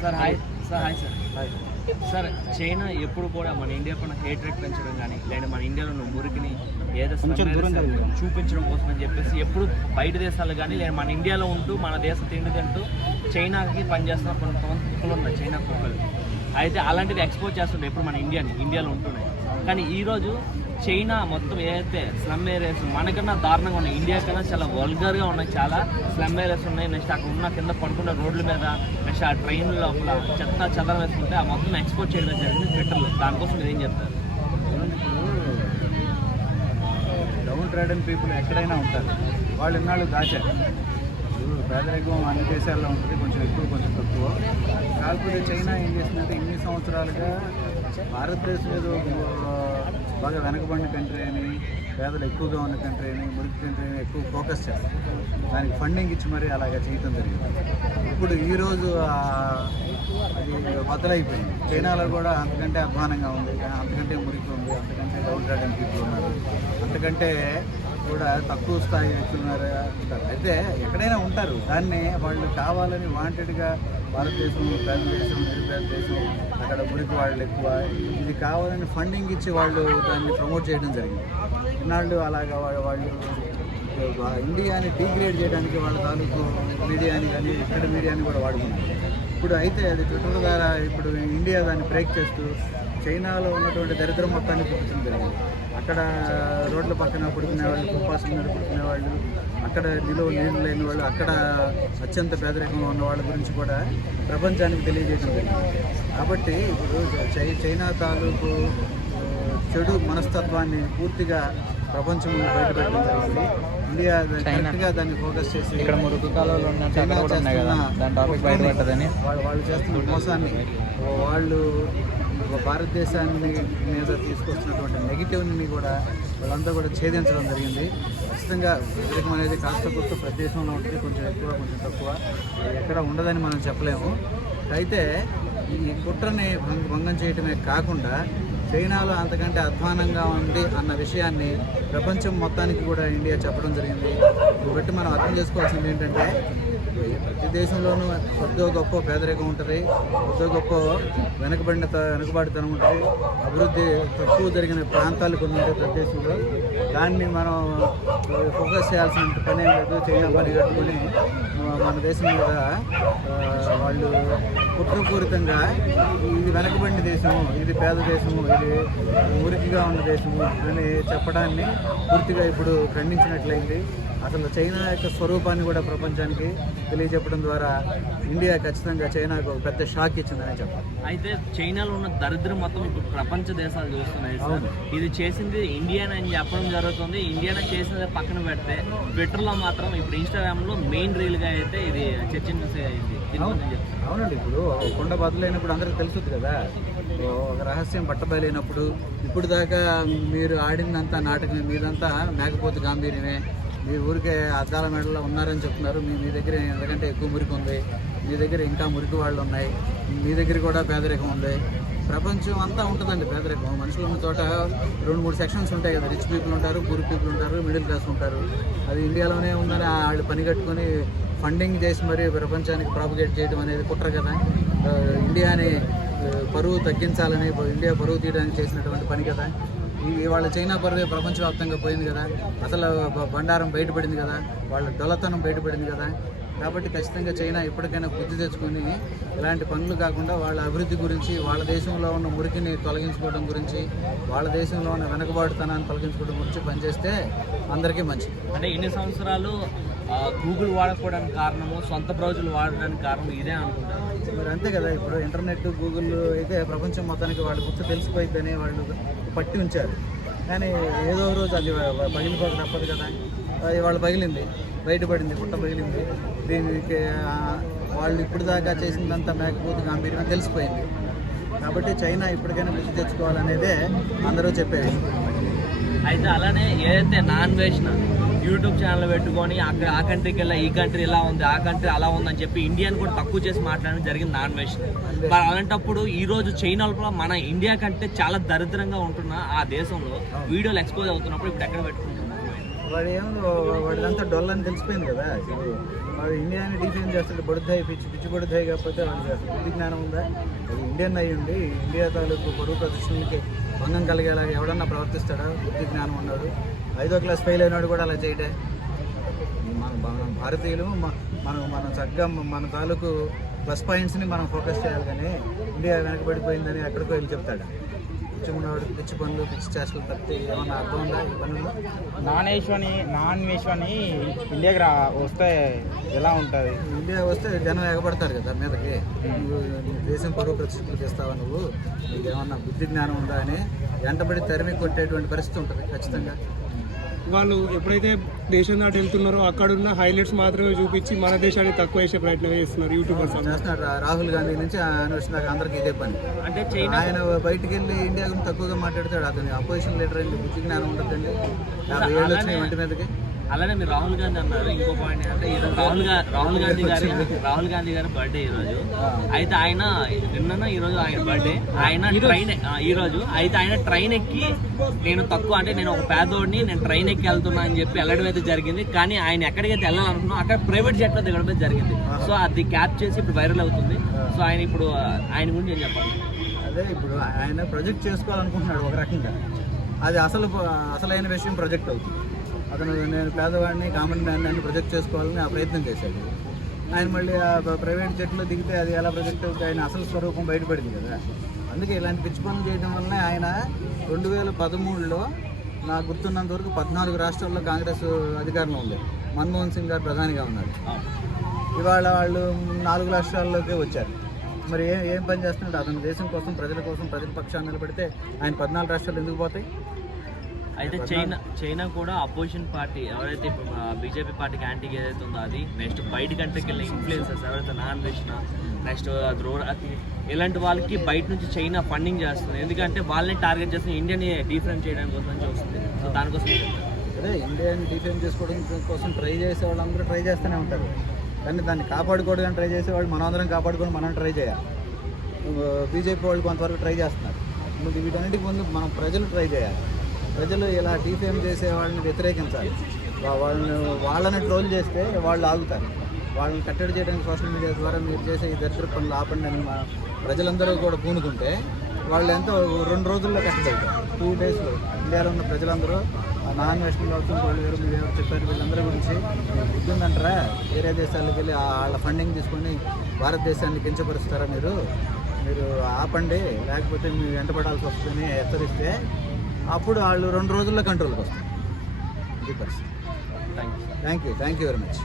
Sir hi sir. Sir China ఎప్పుడు కూడా మన ఇండియా పైన హేట్రేట్ పెంచడం కానీ లేదా మన ఇండియాలో ఉన్న మురికిని ఏదో చూపించడం కోసం అని చెప్పేసి ఎప్పుడు బయట దేశాలు కానీ లేదా మన ఇండియాలో ఉంటూ మన దేశ తిండి తింటూ చైనాకి పనిచేస్తున్న కొంతమంది కుక్కలు ఉన్నాయి, చైనా కుక్కలు. అయితే అలాంటిది ఎక్స్పోర్ట్ చేస్తుంటాయి ఎప్పుడు మన ఇండియాలో ఉంటున్నాయి. కానీ ఈరోజు చైనా మొత్తం ఏదైతే స్లమ్ ఏరియాస్ మనకన్నా దారుణంగా ఉన్నాయి, ఇండియా కన్నా చాలా వల్గర్గా ఉన్నాయి, చాలా స్లమ్ ఏరియాస్ ఉన్నాయి. నెక్స్ట్ అక్కడ ఉన్న కింద పడుకున్న రోడ్ల మీద నెక్స్ట్ ఆ ట్రైన్ లోపల చెత్త చెదరం వేసుకుంటే ఆ మొత్తం ఎక్స్పోర్ట్ చేయడం జరిగింది ట్విట్టర్లో. దానికోసం మీరు ఏం చెప్తారు? డౌన్ ట్రేడెడ్ పీపుల్ ఎక్కడైనా ఉంటారు, వాళ్ళు ఇన్నాళ్ళు దాచారు. పేదరికం అన్ని దేశాల్లో ఉంటుంది, కొంచెం ఎక్కువ కొంచెం తక్కువ. కాకపోతే చైనా ఏం చేసిందంటే ఇన్ని సంవత్సరాలుగా భారతదేశం ఏదో బాగా వెనకబడిన కంట్రీ అని, పేదలు ఎక్కువగా ఉన్న కంట్రీ అని, మురికి కంట్రీ అని ఎక్కువ ఫోకస్ చేస్తారు. దానికి ఫండింగ్ ఇచ్చి మరీ అలాగా చేయటం జరిగింది. ఇప్పుడు ఈరోజు అది బద్దలైపోయింది. చైనాలో కూడా అంతకంటే అధ్వానంగా ఉంది, అంతకంటే మురికి ఉంది, అంతకంటే డౌన్ ట్రేడెడ్ పీపుల్ ఉన్నారు, అంతకంటే కూడా తక్కువ స్థాయి వ్యక్తులు ఉంటారు. అయితే ఎక్కడైనా ఉంటారు, దాన్ని వాళ్ళు కావాలని వాంటెడ్గా భారతదేశం పేద దేశం, నిరుపేద దేశం, అక్కడ మురికి వాళ్ళు ఎక్కువ, ఇది కావాలని ఫండింగ్ ఇచ్చి వాళ్ళు దాన్ని ప్రమోట్ చేయడం జరిగింది. ఇన్నాళ్ళు అలాగా వాళ్ళు ఇండియాని డీగ్రేడ్ చేయడానికి వాళ్ళ తాలూకు మీడియాని కానీ ఇక్కడ మీడియాని కూడా వాడుకున్నారు. ఇప్పుడు అయితే అది ట్విట్టర్ ద్వారా ఇప్పుడు ఇండియా దాన్ని బ్రేక్ చేస్తూ చైనాలో ఉన్నటువంటి దరిద్రం మొత్తాన్ని చూపించడం జరిగింది. అక్కడ రోడ్ల పక్కన పడుకునే వాళ్ళు, ఫుట్పాత్స్ మీద పడుకునే వాళ్ళు, అక్కడ నీళ్ళు లేని వాళ్ళు, అక్కడ అత్యంత పేదరికంలో ఉన్న వాళ్ళ గురించి కూడా ప్రపంచానికి తెలియజేయడం జరిగింది. కాబట్టి ఇప్పుడు చైనా తాలూకు చెడు మనస్తత్వాన్ని పూర్తిగా ప్రపంచం బయటపెట్టడం జరిగింది. ఇండియా కరెక్ట్గా దాన్ని ఫోకస్ చేసి ఇక్కడ మురుకు కాలంలో వాళ్ళు చేస్తున్న మోసాన్ని, వాళ్ళు భారతదేశాన్ని మీద తీసుకొస్తున్నటువంటి నెగిటివ్ని కూడా వాళ్ళంతా కూడా ఛేదించడం జరిగింది. ఖచ్చితంగా వ్యతిరేకం అనేది కాస్త కొత్త ప్రదేశంలో ఉంటుంది, కొంచెం ఎక్కువ కొంచెం తక్కువ, ఎక్కడ ఉండదని మనం చెప్పలేము. అయితే ఈ కుట్రని భంగం చేయటమే కాకుండా చైనాలో అంతకంటే అధ్వానంగా ఉంది అన్న విషయాన్ని ప్రపంచం మొత్తానికి కూడా ఇండియా చెప్పడం జరిగింది. బట్టి మనం అర్థం చేసుకోవాల్సింది ఏంటంటే ప్రతి దేశంలోనూ కొద్దో గొప్ప పేదరికం ఉంటుంది, కొద్దో గొప్ప వెనుకబాటుతనం ఉంటుంది, అభివృద్ధి తక్కువ జరిగిన ప్రాంతాలు కొన్ని ఉంటాయి ప్రతి దేశంలో. దాన్ని మనం ఫోకస్ చేయాల్సిన పని లేదు. చైనా పని కట్టుకొని మన దేశం మీద వాళ్ళు కుట్రపూరితంగా ఇది వెనకబడిన దేశము, ఇది పేద దేశము, ఇది మురికిగా ఉన్న దేశము అని చెప్పడాన్ని పూర్తిగా ఇప్పుడు ఖండించినట్లయింది. అసలు చైనా యొక్క స్వరూపాన్ని కూడా ప్రపంచానికి తెలియజెప్పడం ద్వారా ఇండియా ఖచ్చితంగా చైనాకు ఒక పెద్ద షాక్ ఇచ్చిందని చెప్పాలి. అయితే చైనాలో ఉన్న దరిద్రం మొత్తం ఇప్పుడు ప్రపంచ దేశాలు చూస్తున్నాయి సార్. ఇది చేసింది ఇండియానే అని చెప్పడం జరుగుతుంది. ఇండియానే చేసింది పక్కన పెడితే ట్విట్టర్లో మాత్రం ఇప్పుడు ఇన్స్టాగ్రామ్లో మెయిన్ రీల్గా అయితే ఇది చర్చించేది. అవునండి, ఇప్పుడు కొండ బదులైనప్పుడు అందరికీ తెలుస్తుంది కదా, ఒక రహస్యం బట్టబయలైనప్పుడు ఇప్పుడు దాకా మీరు ఆడిందంతా నాటకమే, మీదంతా మేకపోతు గాంభీర్యమే, మీరు ఊరికే అద్దాల మెడలో ఉన్నారని చెప్తున్నారు. మీ దగ్గర ఎంతకంటే ఎక్కువ మురికి ఉంది, మీ దగ్గర ఇంకా మురికి వాళ్ళు ఉన్నాయి, మీ దగ్గర కూడా పేదరికం ఉంది. ప్రపంచం అంతా ఉంటుందండి పేదరికం. మనుషులు ఉన్న చోట 2-3 సెక్షన్స్ ఉంటాయి కదా, రిచ్ పీపుల్ ఉంటారు, పూర్ పీపుల్ ఉంటారు, మిడిల్ క్లాస్ ఉంటారు. అది ఇండియాలోనే ఉందని వాళ్ళు పని కట్టుకొని ఫండింగ్ చేసి మరీ ప్రపంచానికి ప్రాపగేట్ చేయడం అనేది కుట్ర కదా. ఇండియాని పరువు తగ్గించాలని, ఇండియా పరువు తీయడానికి చేసినటువంటి పని కదా. వాళ్ళ చైనా పరువే ప్రపంచవ్యాప్తంగా పోయింది కదా, అసలు బండారం బయటపడింది కదా, వాళ్ళ డొలతనం బయటపడింది కదా. కాబట్టి ఖచ్చితంగా చైనా ఇప్పటికైనా బుద్ధి తెచ్చుకొని ఇలాంటి పనులు కాకుండా వాళ్ళ అభివృద్ధి గురించి, వాళ్ళ దేశంలో ఉన్న మురికిని తొలగించుకోవడం గురించి, వాళ్ళ దేశంలో ఉన్న వెనకబాటుతనాన్ని తొలగించుకోవడం గురించి పనిచేస్తే అందరికీ మంచిది. అంటే ఇన్ని సంవత్సరాలు గూగుల్ వాడకపోవడానికి కారణము, సొంత బ్రౌజర్లు వాడడానికి కారణం ఇదే అనుకుంటారు. మరి అంతే కదా, ఇప్పుడు ఇంటర్నెట్ గూగుల్ అయితే ప్రపంచం మొత్తానికి వాళ్ళ గుర్తు తెలిసిపోయిందని వాళ్ళు పట్టి ఉంచారు. కానీ ఏదో రోజు అది పగిలిపోక తప్పదు కదా. అది వాళ్ళు పగిలింది, బయటపడింది, పుట్ట పగిలింది. దీనికి వాళ్ళు ఇప్పుడు దాకా చేసిందంతా మేకపోతు గాంభీర్యం తెలిసిపోయింది. కాబట్టి చైనా ఇప్పటికైనా బుద్ధి తెచ్చుకోవాలనేదే అందరూ చెప్పేది. అయితే అలానే ఏదైతే నాన్ వెజ్ యూట్యూబ్ ఛానల్ పెట్టుకొని అక్కడ ఆ కంట్రీకి వెళ్ళా, ఈ కంట్రీ ఇలా ఉంది, ఆ కంట్రీ అలా ఉందని చెప్పి ఇండియాని కూడా తక్కువ చేసి మాట్లాడడం జరిగింది నాన్ వెజ్. మరి అలాంటప్పుడు ఈరోజు చైనాలో మన ఇండియా కంటే చాలా దరిద్రంగా ఉంటున్న ఆ దేశంలో వీడియోలు ఎక్స్పోజ్ అవుతున్నప్పుడు ఇప్పుడు ఎక్కడ పెట్టుకుంటున్నాం? వాడిదంతా డొల్ అని తెలిసిపోయింది కదా. వాడు ఇండియాని డిఫెండ్ చేస్తాడు. బొడుద్దాయి పిచ్చి బొడుద్దాయి కాకపోతే వాడికి అసలు బుద్ధి జ్ఞానం ఉందా? అది ఇండియన్ అయ్యి ఉండి ఇండియా తాలూకు పరువు ప్రదర్శనకి భంగం కలిగేలాగా ఎవడన్నా ప్రవర్తిస్తాడా? బుద్ధి జ్ఞానం ఉన్నాడు. 5వ క్లాస్ ఫెయిల్ అయినాడు కూడా అలా చేయడే. మన భారతీయులు మనం చక్కగా మన తాలూకు ప్లస్ పాయింట్స్ని మనం ఫోకస్ చేయాలి, కానీ ఇండియా వెనకబడిపోయిందని ఎక్కడికో వెళ్ళి చెప్తాడు. పిచ్చి పిచ్చి పనులు పిచ్చి చేష్టలు తప్పితే ఏమన్నా అర్థం ఉందా ఈ పనులు? నాన్ వేషని ఇండియాకి వస్తే ఎలా ఉంటుంది? ఇండియా వస్తే జనం ఎగబడతారు కదా మీదకి. నువ్వు దేశం పరువు ప్రతిష్టలు ఇస్తావా? నువ్వు నీకు ఏమన్నా బుద్ధి జ్ఞానం ఉందా అని వెంటబడి తరిమి కొట్టేటువంటి పరిస్థితి ఉంటుంది ఖచ్చితంగా. వాళ్ళు ఎప్పుడైతే దేశం దాటి వెళ్తున్నారో అక్కడున్న హైలైట్స్ మాత్రమే చూపించి మన దేశాన్ని తక్కువ చేసే ప్రయత్నం చేస్తున్నారు యూట్యూబర్స్. చేస్తున్నారు. రాహుల్ గాంధీ నుంచి అనుష్ణ దాకా అందరికీ ఇదే పని. అంటే చైనా ఆయన బయటికి వెళ్ళి ఇండియా గురించి తక్కువగా మాట్లాడతాడు. అతని అపోజిషన్ లీడర్ అండి, బుద్ధి జ్ఞానం ఉంటుందండి. 50 ఏళ్ళు వచ్చినాయి వంటి మీదకి. అలానే మీరు రాహుల్ గాంధీ అన్నారు. ఇంకో పాయింట్ ఏంటంటే ఈరోజు రాహుల్ గాంధీ గారి బర్త్డే ఈరోజు. అయితే ఆయన నిన్న ఈరోజు ఆయన బర్త్డే. ఆయన ట్రైన్ ఈరోజు అయితే ఆయన ట్రైన్ ఎక్కి నేను తక్కువ అంటే నేను ఒక పేదోడిని నేను ట్రైన్ ఎక్కి వెళ్తున్నా అని చెప్పి వెళ్ళడం అయితే జరిగింది. కానీ ఆయన ఎక్కడికైతే వెళ్ళాలనుకున్నా అక్కడ ప్రైవేట్ జెట్లో దిగడం అయితే జరిగింది. సో అది క్యాప్ చేసి ఇప్పుడు వైరల్ అవుతుంది. సో ఆయన ఇప్పుడు ఆయన గురించి ఏం చెప్పాలి? అదే ఇప్పుడు ఆయన ప్రొజెక్ట్ చేసుకోవాలనుకుంటున్నాడు ఒక రకంగా. అది అసలైన విషయం ప్రొజెక్ట్ అవుతుంది. అతను నేను పేదవాడిని కామన్ మ్యాన్ అని ప్రొజెక్ట్ చేసుకోవాలని ఆ ప్రయత్నం చేశాడు. ఆయన మళ్ళీ ఆ ప్రైవేట్ జెట్లో దిగితే అది ఎలా ప్రొజెక్ట్ అవుతుంది? ఆయన అసలు స్వరూపం బయటపడింది కదా. అందుకే ఇలాంటి పిచ్చి పనులు చేయడం వల్లనే ఆయన 2013లో నాకు గుర్తున్నంత వరకు 14 రాష్ట్రాల్లో కాంగ్రెస్ అధికారంలో ఉంది. మన్మోహన్ సింగ్ గారు ప్రధానిగా ఉన్నారు. ఇవాళ వాళ్ళు 4 రాష్ట్రాల్లోకే వచ్చారు. మరి ఏం పని చేస్తున్నాడు? అతను దేశం కోసం, ప్రజల కోసం, ప్రజల పక్షాన్ని నిలబడితే ఆయన 14 రాష్ట్రాలు ఎందుకు పోతాయి? అయితే చైనా కూడా అపోజిషన్ పార్టీ ఎవరైతే బీజేపీ పార్టీకి యాంటీగా ఏదైతే ఉందో అది నెక్స్ట్ బయట కంట్రీకి వెళ్ళిన ఇన్ఫ్లుయెన్సర్స్ ఎవరైతే నాన్ వేసిన నెక్స్ట్ ఇలాంటి వాళ్ళకి బయట నుంచి చైనా ఫండింగ్ చేస్తుంది. ఎందుకంటే వాళ్ళని టార్గెట్ చేస్తుంది ఇండియాని డిఫరెంట్ చేయడానికి కోసం చూస్తుంది. సో దానికోసం అదే ఇండియాని డిఫెండ్ చేసుకోవడం కోసం ట్రై చేసే వాళ్ళందరూ ట్రై చేస్తూనే ఉంటారు. కానీ దాన్ని కాపాడుకోవడానికి ట్రై చేసేవాళ్ళు మనందరం కాపాడుకొని మనం ట్రై చేయాలి. బీజేపీ వాళ్ళు కొంతవరకు ట్రై చేస్తున్నారు. ముందు వీటన్నిటికి ముందు మనం ప్రజలు ట్రై చేయాలి. ప్రజలు ఇలా డిఫేమ్ చేసే వాళ్ళని వ్యతిరేకించాలి. వాళ్ళని ట్రోల్ చేస్తే వాళ్ళు ఆగుతారు. వాళ్ళని కట్టడి చేయడానికి సోషల్ మీడియా ద్వారా మీరు చేసే ఈ దరిద్ర పనులు ఆపండి అని ప్రజలందరూ కూడా పూనుకుంటే వాళ్ళు ఎంతో 2 రోజుల్లో కట్టడి అవుతారు. 2 డేస్లో ఇండియాలో ఉన్న ప్రజలందరూ నాన్ నేషనల్ అవుతుంది వాళ్ళు మీరు ఎవరు చెప్పారు వీళ్ళందరి గురించి గుర్తుందంటారా? వేరే దేశాలకు వెళ్ళి వాళ్ళ ఫండింగ్ తీసుకొని భారతదేశాన్ని కించపరుస్తారా? మీరు ఆపండి, లేకపోతే మీరు వెంటపడాల్సి వస్తుందని హెచ్చరిస్తే అప్పుడు వాళ్ళు 2 రోజుల్లో కంట్రోల్కి వస్తారు. ఇది పరిస్థితి. Thank you very much.